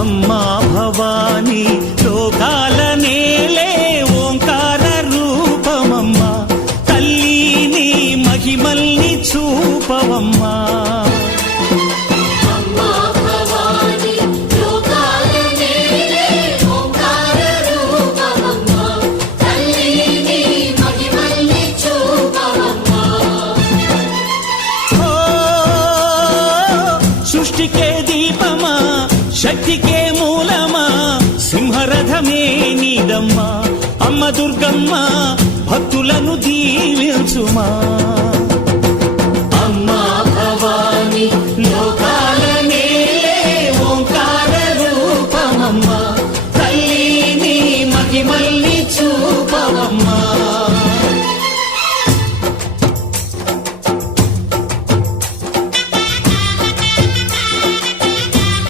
అమ్మా భవానీ లోకాల నేలే ఓంకార రూపమమ్మా, తల్లి నీ మహిమల్ని చూపవమ్మా. సృష్టికే దీపమా, శక్తికే మూలమా, సింహరథమే నీదమ్మా. అమ్మ దుర్గమ్మ భక్తులను దీవించుమా.